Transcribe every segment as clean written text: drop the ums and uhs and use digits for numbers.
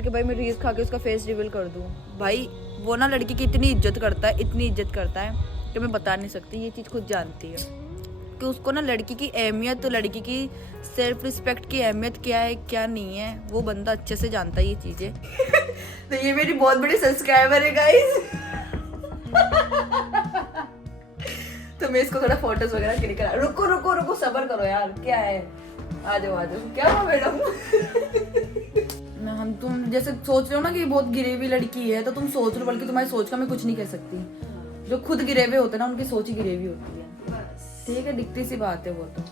कि भाई मैं रील्स खा के उसका फेस रिवील कर दूं। भाई वो ना लड़की की इतनी इज्जत करता है, इतनी इज्जत करता है कि मैं बता नहीं सकती। ये चीज़ खुद जानती है कि उसको ना लड़की की अहमियत, तो लड़की की सेल्फ रिस्पेक्ट की अहमियत क्या है क्या नहीं है, वो बंदा अच्छे से जानता है ये चीज़ें। तो ये मेरी बहुत बड़ी सब्सक्राइबर है गाइस। तो मैं इसको थोड़ा फोटोज वगैरह क्लिक करा। रुको रुको रुको, सब्र करो यार, क्या है, आ जाओ आ जाओ। क्या हुआ मैडम? हम तुम जैसे सोच रहे हो ना कि बहुत गिरी हुई लड़की है, तो तुम सोच रहे हो, बल्कि तुम्हारी सोच का मैं कुछ नहीं कह सकती। जो खुद गिरे हुए होते हैं ना, उनकी सोच ही गिरी हुई होती है। ठीक है, दिखती सी बात है वो तो।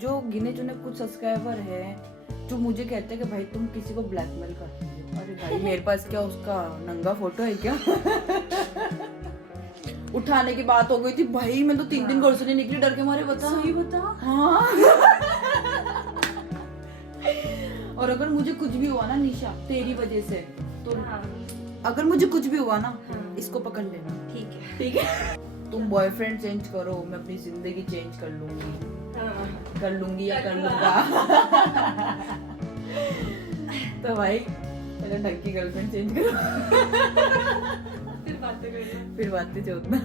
जो गिने चुने कुछ सब्सक्राइबर है जो मुझे कहते हैं कि भाई तुम किसी को ब्लैकमेल करती हो। अरे भाई मेरे पास क्या उसका नंगा फोटो है क्या? उठाने की बात हो गई थी भाई, मैं तो 3 दिन घर से नहीं निकली डर के मारे। बता सही बता। हाँ। और अगर मुझे कुछ भी हुआ ना निशा तेरी वजह से, तो अगर मुझे कुछ भी हुआ ना, इसको पकड़ लेना। ठीक है ठीक है। तुम बॉयफ्रेंड चेंज करो, मैं अपनी जिंदगी चेंज कर लूंगी। कर लूंगी या कर लूंगा। तो भाई पहले ढंग की गर्लफ्रेंड चेंज करो, फिर बातें जोतना।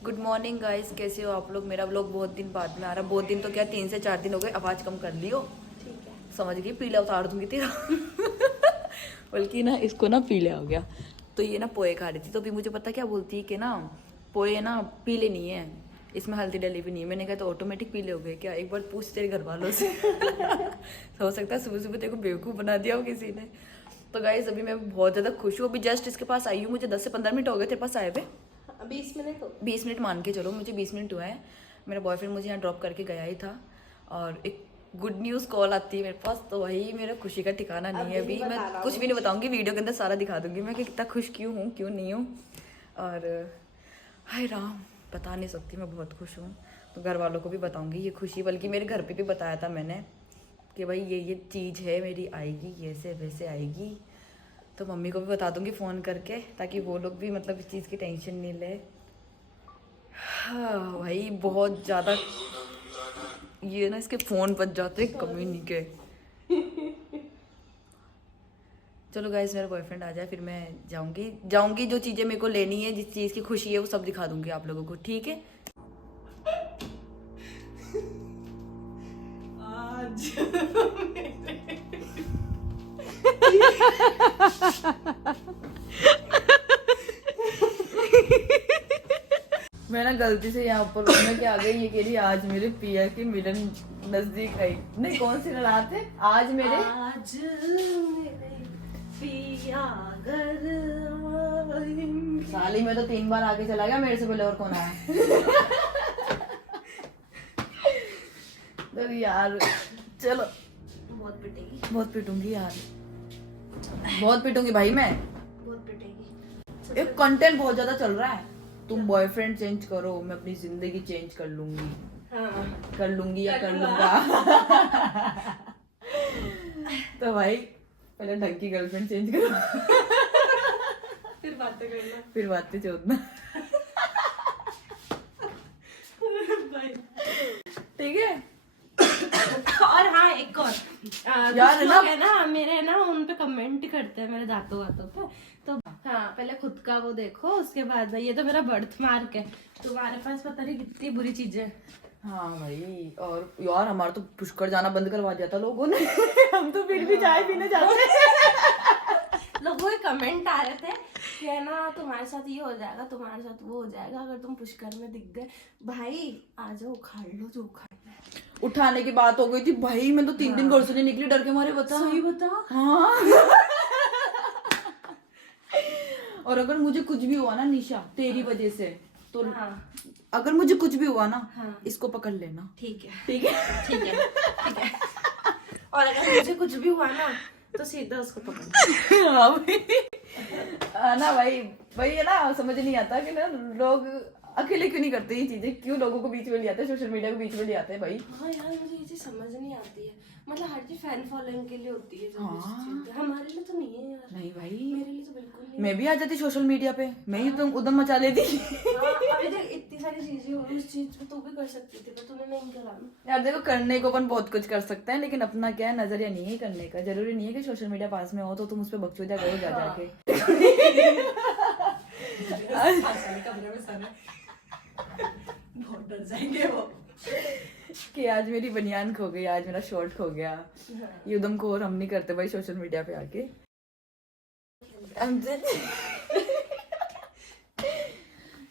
गुड मॉर्निंग गाइस, कैसे हो आप लोग? मेरा व्लॉग बहुत दिन बाद में आ रहा। बहुत दिन तो क्या, 3 से 4 दिन हो गए। आवाज कम कर लियो, ठीक है? समझ गई, पीला उतार दूंगी तेरा। बल्कि ना इसको ना पीला हो गया। तो ये ना पोए खा रही थी, तो भी मुझे पता क्या बोलती है कि ना पोए ना पीले नहीं है, इसमें हल्दी डली भी नहीं है। मैंने कहा तो ऑटोमेटिक पीले हो गए क्या? एक बार पूछ तेरे घर वालों से। हो सकता है सुबह सुबह तेरे को बेवकूफ़ बना दिया हो किसी ने। तो गाइस अभी मैं बहुत ज़्यादा खुश हूँ। अभी जस्ट इसके पास आई हूँ, मुझे 10 से 15 मिनट हो गए तेरे पास आए हुए। 20 मिनट मान के चलो, मुझे 20 मिनट हुआ है। मेरा बॉयफ्रेंड मुझे यहाँ ड्रॉप करके गया ही था, और एक गुड न्यूज़ कॉल आती है मेरे पास, तो वही मेरा खुशी का ठिकाना नहीं है। अभी मैं कुछ भी नहीं बताऊंगी, वीडियो के अंदर सारा दिखा दूंगी मैं कि कितना खुश क्यों हूँ क्यों नहीं हूँ। और हाय राम, बता नहीं सकती, मैं बहुत खुश हूँ। तो घर वालों को भी बताऊंगी ये खुशी, बल्कि मेरे घर पे भी बताया था मैंने कि भाई ये चीज़ है मेरी, आएगी ऐसे वैसे आएगी। तो मम्मी को भी बता दूंगी फ़ोन करके, ताकि वो लोग भी मतलब इस चीज़ की टेंशन नहीं ले। हाँ भाई बहुत ज़्यादा ये ना इसके फ़ोन बज जाते कमी नहीं के। चलो गाइस मेरा बॉयफ्रेंड आ जाए फिर मैं जाऊंगी जो चीज़ें मेरे को लेनी है, जिस चीज़ की खुशी है वो सब दिखा दूंगी आप लोगों को, ठीक है? आज मैं ना गलती से यहाँ पर में क्या आ गई, ये कह रही आज मेरे पिया के मिलन नजदीक आई। नहीं कौन सी रात है आज मेरे पिया घर। साली में तो 3 बार आके चला गया, मेरे से पहले और कौन आया? तो यार चलो, बहुत पिटेगी, बहुत पिटूंगी यार, बहुत पिटूंगी भाई मैं, बहुत पिटेगी। एक कंटेंट बहुत ज्यादा चल रहा है, तुम बॉयफ्रेंड चेंज करो, मैं अपनी जिंदगी चेंज कर लूंगी। कर लूंगी या कर लूंगा। तो भाई पहले ढंग की गर्लफ्रेंड चेंज करो, फिर बातें जोतना। ठीक है। और हाँ एक और यार है ना मेरे ना उन पे कमेंट करते हैं मेरे दांतों पे, तो हाँ पहले खुद का वो देखो, उसके बाद ये तो मेरा बर्थ मार्क है, तुम्हारे पास पता नहीं कितनी बुरी चीजें। हाँ भाई, और यार हमारा तो पुष्कर जाना बंद करवा दिया था लोगों ने। हम तो फिर भी चाय पीने जाते। लोगों के कमेंट आ रहे थे कि है ना तुम्हारे साथ ये हो जाएगा, तुम्हारे साथ वो हो जाएगा अगर तुम पुष्कर में दिख गए। भाई आ जाओ उखाड़ लो जो उखाड़ना है। उठाने की बात हो गई थी भाई, मैं तो 3 दिन घर से नहीं निकली डर के मारे। बता सही बता। हाँ। और अगर मुझे कुछ भी हुआ ना निशा तेरी वजह से, तो अगर मुझे कुछ भी हुआ ना, इसको पकड़ लेना। ठीक है ठीक है ठीक है ठीक है। और अगर मुझे कुछ भी हुआ ना तो सीधा उसको पकड़। हाँ भाई ना भाई है ना, समझ नहीं आता कि ना लोग अकेले क्यों नहीं करते ये चीजें? क्यों लोगों को बीच में ले आते हैं, सोशल मीडिया को बीच में ले आते हैं भाई? हाँ यार, मुझे ये चीज समझ नहीं आती है। मतलब हर चीज फैन फॉलोइंग के लिए होती है, हमारे लिए तो नहीं है यार। नहीं भाई, मेरे लिए तो बिल्कुल नहीं। मैं भी आ जाती सोशल मीडिया पे, मैं ही तुम उदम मचा लेती। हाँ, अभी तक इतनी सारी चीजें हो, उस चीज पे तू भी कर सकती थी, पर तूने नहीं करा ना। यार देखो, करने को अपन बहुत कुछ कर सकते हैं, लेकिन अपना क्या है, नजरिया नहीं है करने का। जरूरी नहीं है कि सोशल मीडिया पास में हो तो तुम उस पर बकचोदिया करो जा जाके। बहुत डर जाएंगे वो कि आज मेरी बनियान खो गई, आज मेरा शॉर्ट खो गया। ये उदम को और हम नहीं करते भाई सोशल मीडिया पे आके।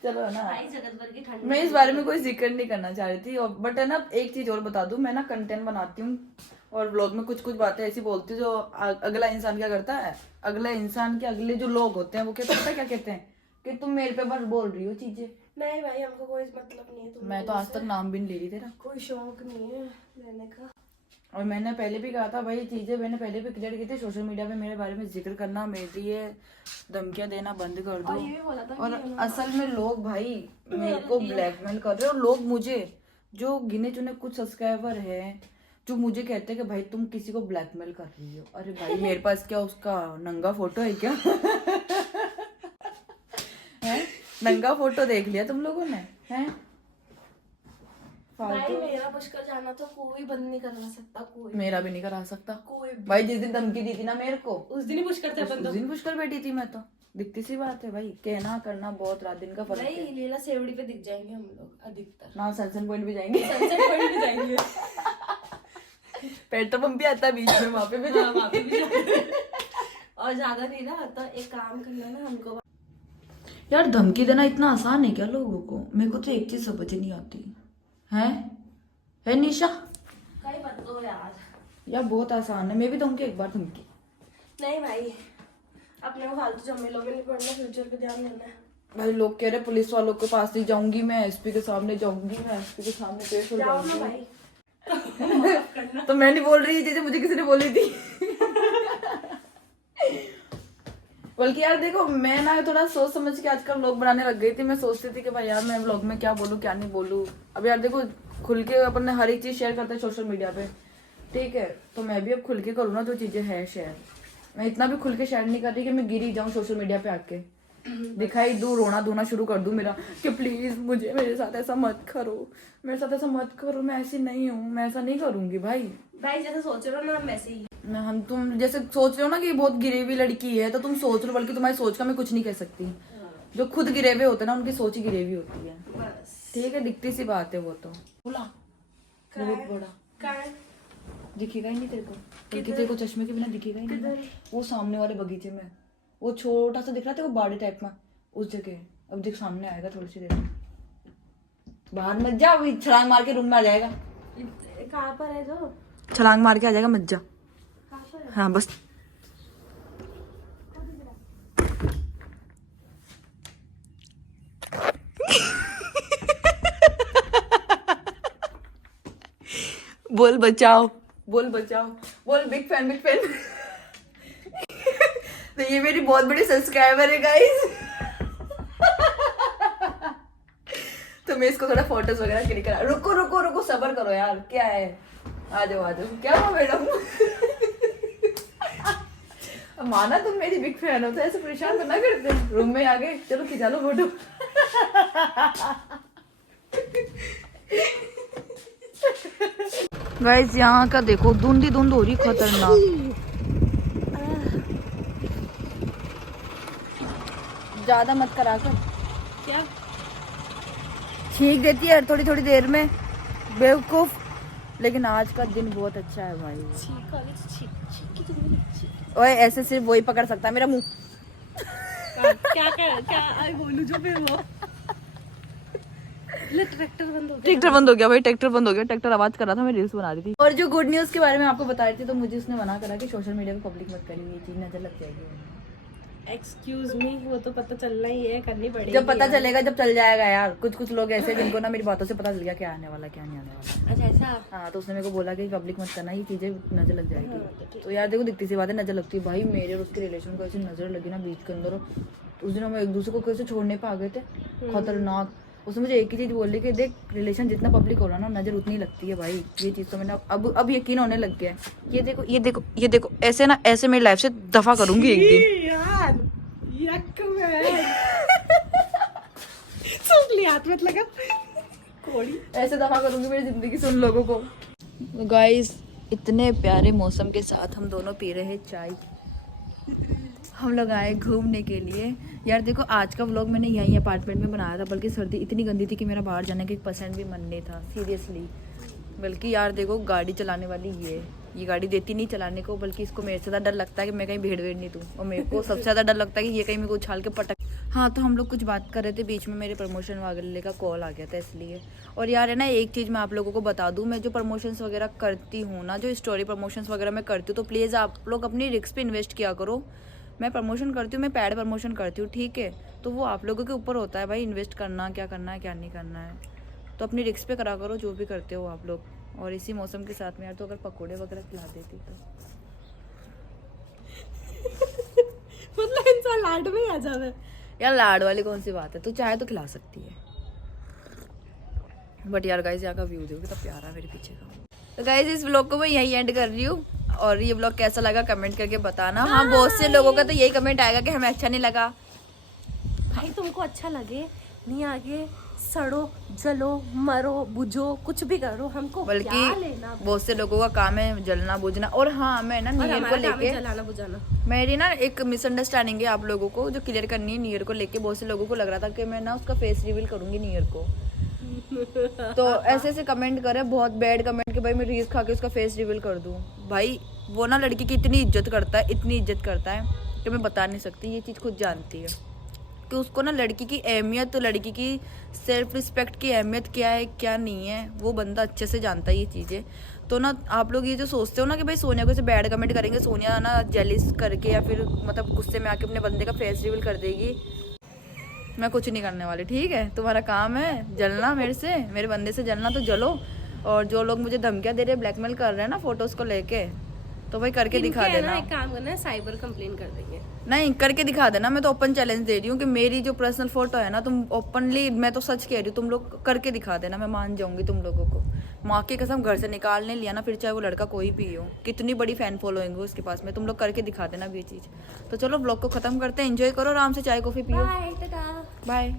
चलो ना, जगत भर की ठंड। मैं इस बारे में कोई जिक्र नहीं करना चाह रही थी, बट है ना, एक चीज और बता दूं, मैं ना कंटेंट बनाती हूँ और व्लॉग में कुछ कुछ बातें ऐसी बोलती हूँ जो अगला इंसान क्या करता है, अगला इंसान के अगले जो लोग होते हैं वो क्या करता है, क्या कहते हैं कि तुम मेरे पे बस बोल रही हो चीजें। नहीं भाई, हमको कोई मतलब नहीं है। मैं तो आज तक नाम भी नहीं ले रही तेरा, कोई शौक नहीं है लेने का। और मैंने पहले भी कहा था भाई, चीजें मैंने पहले भी क्लियर की थी, सोशल मीडिया पे मेरे बारे में जिक्र करना, मेरे लिए धमकियां देना बंद कर दो। और ये भी बोला था और असल में लोग भाई मेरे को ब्लैकमेल कर रहे हैं, और लोग मुझे, जो गिने चुने कुछ सब्सक्राइबर हैं जो मुझे कहते हैं कि भाई तुम किसी को ब्लैकमेल कर रही हो। अरे भाई मेरे पास क्या उसका नंगा फोटो है क्या? है नंगा फोटो देख लिया तुम लोगों ने? हैं भाई मेरा पुष्कर जाना तो कोई बंद नहीं करा सकता, कोई। मेरा भी नहीं करा सकता कोई भाई। जिस दिन धमकी दी थी ना मेरे को, उस दिन ही पुष्कर थे उस दिन पुष्कर बैठी थी मैं तो। दिखती सी बात है भाई, कहना करना बहुत रात दिन का फर्क भाई। है। लीला सेवड़ी पे दिख जाएंगे हम लोग अधिकतर। ना सनसेट पॉइंट भी जाएंगे, सनसेट पॉइंट भी जाएंगे। पेट्रोल पंप भी आता है बीच में, वहां पे भी वहाँ पे भी जाएंगे। और ज्यादा नहीं ना, तो एक काम करना ना हमको। यार धमकी देना इतना आसान है क्या लोगों को? मेरे को तो एक चीज समझ नहीं आती है निशा, कहीं मत दो यार। यार बहुत आसान है, मैं भी दूंगी एक बार धमकी। नहीं भाई, अपने को फालतू झमेलों में नहीं पड़ना, फ्यूचर पे ध्यान देना है। भाई लोग कह रहे पुलिस वालों के पास नहीं जाऊंगी मैं, एसपी के सामने जाऊंगी, मैं एसपी के सामने पेश हो जाओ ना जाऊंगी। भाई। तो मैं नहीं बोल रही ये चीजें, मुझे किसी ने बोली थी। बल्कि यार देखो, मैं ना थोड़ा सोच समझ के आजकल व्लॉग बनाने लग गई थी। मैं सोचती थी कि भाई यार मैं व्लॉग में क्या बोलूँ क्या नहीं बोलूँ। अब यार देखो, खुल के अपन हर एक चीज शेयर करते हैं सोशल मीडिया पे, ठीक है, तो मैं भी अब खुल के करूँ ना जो चीजें है शेयर। मैं इतना भी खुल के शेयर नहीं कर रही कि मैं गिरी जाऊँ सोशल मीडिया पे आके, दिखाई दूं, रोना धोना शुरू कर दूं मेरा कि प्लीज मुझे, मेरे साथ ऐसा मत करो, मेरे साथ ऐसा मत करो, मैं ऐसी नहीं हूँ, मैं ऐसा नहीं करूंगी भाई। भाई जैसे सोच रहे हो ना, हम वैसे ही। हम तुम जैसे सोच रहे हो ना कि बहुत गिरी हुई लड़की है, तो तुम सोच रहे हो, बल्कि तुम्हारी सोच का मैं कुछ नहीं कह सकती। जो खुद गिरे हुए होते हैं ना, उनकी सोच ही गिरी हुई होती है। बस ठीक है, दिखती सी बात है वो तो। बोला बहुत बड़ा काय दिखेगा ही नहीं तेरे को, क्योंकि तेरे को चश्मे के बिना दिखेगा ही नहीं। वो सामने वाले बगीचे में, वो छोटा सा दिख रहा था, वो बाड़ी टाइप में, उस जगह। अब देख सामने आएगा थोड़ी सी देर में, बाहर मत जा, अभी छलांग मार के रूम में आ जाएगा। कहाँ पर है जो? छलांग मार के आ जाएगा, मत जा। कहाँ पर है? हाँ बस। बोल बचाओ, बोल बचाओ, बोल बिग फैन, बिग फैन। तो ये मेरी बहुत बड़ी सब्सक्राइबर है गाइस। तो मैं इसको थोड़ा फोटोज वगैरह क्लिक करा। रुको रुको रुको, सब्र करो यार, क्या है, आ जाओ आ जाओ। क्या हुआ मैडम? माना तुम मेरी बिग फैन हो तो ऐसे परेशान तो ना करते। रूम में आ गए, चलो खिंचा लो फोटो। गाइस यहाँ का देखो, धुंध ही धुंध हो रही, खतरनाक। ज्यादा मत करा कर, क्या छींक देती है थोड़ी थोड़ी देर में, बेवकूफ। लेकिन आज का दिन बहुत अच्छा है भाई। छींक वाली छींक की तुमने छींक। ओए ऐसे सिर्फ वही पकड़ सकता है मेरा मुंह। क्या क्या क्या बोलूं जो फिर वो। ले ट्रैक्टर बंद हो गया। ट्रैक्टर बंद हो गया भाई, ट्रैक्टर बंद हो गया। ट्रैक्टर आवाज कर रहा था, मैं रील्स बना रही थी। और जो गुड न्यूज के बारे में आपको बता रही थी, तो मुझे उसने मना करा कि सोशल मीडिया पे पब्लिक मत करिए, ये चीज नजर लग जाएगी। एक्सक्यूज मी, वो तो पता चलना ही है, करनी पड़ेगी। जब पता चलेगा, जब चल जाएगा यार। कुछ कुछ लोग ऐसे जिनको ना मेरी बातों से पता चल गया क्या आने वाला क्या नहीं आने वाला। अच्छा ऐसा। हाँ, तो उसने मेरे को बोला कि पब्लिक मत करना, ये चीजें नजर लग जाएगी। तो यार देखो, दिखती सी बात है, नजर लगती है भाई। मेरे और उसके रिलेशन को ऐसे नजर लगी ना बीच के अंदर, उस दिन हम एक दूसरे को कैसे छोड़ने पे आ गए थे, खतरनाक। उसने मुझे एक ही चीज़ बोली कि देख रिलेशन जितना पब्लिक हो रहा ना नज़र उतनी लगती है भाई। ये चीज़ तो मैंने अब यकीन होने लग गया है। ये देखो ये देखो ये देखो, ऐसे ना ऐसे मेरी लाइफ से दफा करूंगी एक दिन यार यक में सुन हाथ मत लगा कोड़ी, ऐसे दफा करूंगी मेरी जिंदगी से उन लोगों को। गाइस इतने प्यारे मौसम के साथ हम दोनों पी रहे हैं चाय। हम लोग आए घूमने के लिए। यार देखो आज का व्लॉग मैंने यहीं अपार्टमेंट में बनाया था, बल्कि सर्दी इतनी गंदी थी कि मेरा बाहर जाने का 1% भी मन नहीं था सीरियसली। बल्कि यार देखो गाड़ी चलाने वाली ये गाड़ी देती नहीं चलाने को, बल्कि इसको मेरे से ज़्यादा डर लगता है कि मैं कहीं भीड़ नहीं दूँ, और मेरे को सबसे ज़्यादा डर लगता है कि ये कहीं मेरे को उछाल के पटक। हाँ तो हम लोग कुछ बात कर रहे थे, बीच में मेरे प्रमोशन वगैरह का कॉल आ गया था इसलिए। और यार है ना एक चीज़ मैं आप लोगों को बता दूँ, मैं जो प्रमोशंस वगैरह करती हूँ ना, जो स्टोरी प्रमोशंस वगैरह मैं करती हूँ, तो प्लीज़ आप लोग अपनी रिस्क पे इन्वेस्ट किया करो। मैं प्रमोशन करती हूँ, मैं पैड प्रमोशन करती हूँ, ठीक है, तो वो आप लोगों के ऊपर होता है भाई इन्वेस्ट करना, क्या करना है क्या नहीं करना है। तो अपनी रिस्क पे करा करो जो भी करते हो आप लोग। और इसी मौसम के साथ में यार तो अगर पकोड़े वगैरह खिला देती तो मतलब इंसान लाड में आ जावे। यार लाड वाली कौन सी बात है, तू चाहे तो खिला सकती है। बट यार गाइस यहाँ का व्यू देखो कितना प्यारा है मेरे पीछे का। तो गाइस इस व्लॉग को मैं यही एंड कर रही हूँ, और ये व्लॉग कैसा लगा कमेंट करके बताना। हाँ बहुत से लोगों का तो यही कमेंट आएगा कि हमें अच्छा नहीं लगा। भाई तुमको अच्छा लगे नहीं, आगे सड़ो जलो मरो बुझो कुछ भी करो, हमको क्या बल्कि लेना। बहुत से लोगों का काम है जलना बुझना। और हाँ मैं ना और न्यू ईयर को हमारा काम है लेके जलाना बुझाना। मेरी ना एक मिसअंडरस्टैंडिंग है आप लोगों को जो क्लियर करनी है। न्यू ईयर को लेके बहुत से लोगों को लग रहा था कि मैं ना उसका फेस रिवील करूंगी न्यू ईयर को। तो ऐसे ऐसे कमेंट करे, बहुत बैड कमेंट कि भाई मैं रील्स खा के उसका फेस रिवील कर दूं। भाई वो ना लड़की की इतनी इज्जत करता है, इतनी इज्जत करता है कि मैं बता नहीं सकती। ये चीज़ खुद जानती है कि उसको ना लड़की की अहमियत, तो लड़की की सेल्फ रिस्पेक्ट की अहमियत क्या है क्या नहीं है, वो बंदा अच्छे से जानता है ये चीज़ें। तो ना आप लोग ये जो सोचते हो ना कि भाई सोनिया को ऐसे बैड कमेंट करेंगे, सोनिया ना जेलिस करके या फिर मतलब गुस्से में आके अपने बंदे का फेस रिवील कर देगी, मैं कुछ नहीं करने वाली। ठीक है, तुम्हारा काम है जलना मेरे से, मेरे बंदे से जलना तो जलो। और जो लोग मुझे धमकियाँ दे रहे, ब्लैकमेल कर रहे हैं ना फोटोज को लेके, तो भाई करके दिखा देना। एक काम करना है, साइबर कंप्लेन कर देंगे। नहीं करके दिखा देना। मैं तो ओपन चैलेंज दे रही हूँ कि मेरी जो पर्सनल फोटो है ना, तुम ओपनली, मैं तो सच कह रही हूँ, तुम लोग करके दिखा देना, मैं मान जाऊंगी तुम लोगों को। माँ की कसम घर से निकालने लिया ना, फिर चाहे वो लड़का कोई भी हो, कितनी बड़ी फैन फॉलोइंग हो उसके पास में, तुम लोग करके दिखा देना भी ये चीज़। तो चलो ब्लॉग को खत्म करते हैं, एंजॉय करो आराम से, चाय कॉफी पियो, बाय टाटा बाय।